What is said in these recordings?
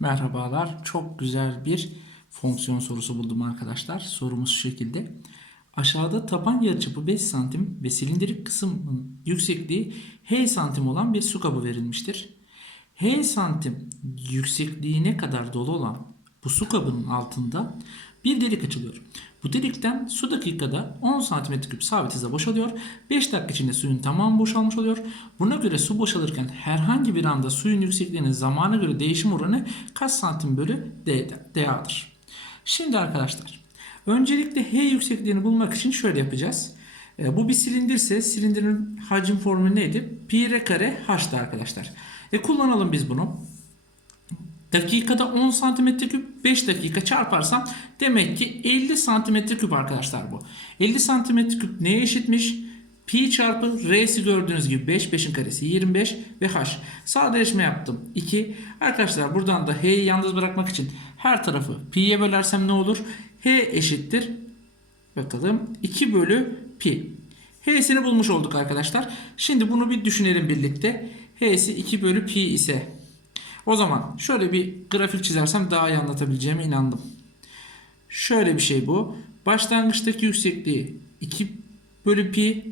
Merhabalar. Çok güzel bir fonksiyon sorusu buldum arkadaşlar. Sorumuz şu şekilde. Aşağıda taban yarıçapı 5 santim ve silindirik kısmın yüksekliği h santim olan bir su kabı verilmiştir. h santim yüksekliğine kadar dolu olan bu su kabının altında bir delik açılıyor. Bu delikten su dakikada 10 cm3 sabit hızla boşalıyor. 5 dakika içinde suyun tamamı boşalmış oluyor. Buna göre su boşalırken herhangi bir anda suyun yüksekliğinin zamana göre değişim oranı kaç santim bölü dA'dır. Şimdi arkadaşlar öncelikle H yüksekliğini bulmak için şöyle yapacağız. E, bu bir silindirse silindirin hacim formülü neydi? Pi r kare h'tı arkadaşlar. E kullanalım biz bunu. Dakikada 10 santimetre küp 5 dakika çarparsam demek ki 50 santimetre küp arkadaşlar bu. 50 santimetre küp neye eşitmiş? Pi çarpı R'si gördüğünüz gibi 5, 5'in karesi 25 ve H. Sadeleşme yaptım 2. Arkadaşlar buradan da H'yi yalnız bırakmak için her tarafı Pi'ye bölersem ne olur? H eşittir. Bakalım 2 bölü Pi. H'sini bulmuş olduk arkadaşlar. Şimdi bunu bir düşünelim birlikte. H'si 2 bölü Pi ise o zaman şöyle bir grafik çizersem daha iyi anlatabileceğime inandım. Şöyle bir şey bu. Başlangıçtaki yüksekliği 2 bölü pi.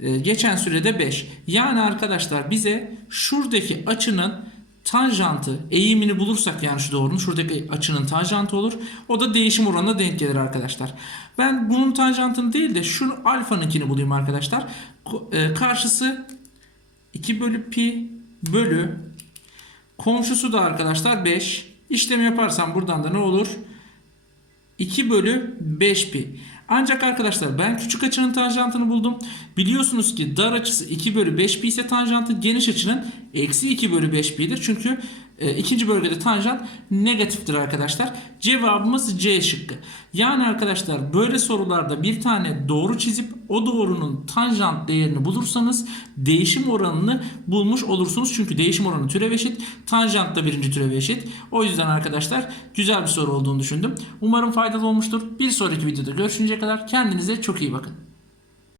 Ee, geçen sürede 5. Yani arkadaşlar bize şuradaki açının tanjantı eğimini bulursak yani şu doğrunun şuradaki açının tanjantı olur. O da değişim oranına denk gelir arkadaşlar. Ben bunun tanjantını değil de şu alfanınkini bulayım arkadaşlar. Ee, karşısı 2 bölü pi bölü Komşusu da arkadaşlar 5. İşlem yaparsam buradan da ne olur? 2 bölü 5 pi. Ancak arkadaşlar ben küçük açının tanjantını buldum. Biliyorsunuz ki dar açısı 2 bölü 5 pi ise tanjantı geniş açının eksi 2 bölü 5 pi'dir. Çünkü e, ikinci bölgede tanjant negatiftir arkadaşlar. Cevabımız C şıkkı. Yani arkadaşlar böyle sorularda bir tane doğru çizip o doğrunun tanjant değerini bulursanız değişim oranını bulmuş olursunuz. Çünkü değişim oranı türev eşit. Tanjant da birinci türev eşit. O yüzden arkadaşlar güzel bir soru olduğunu düşündüm. Umarım faydalı olmuştur. Bir sonraki videoda görüşünceye kadar kendinize çok iyi bakın.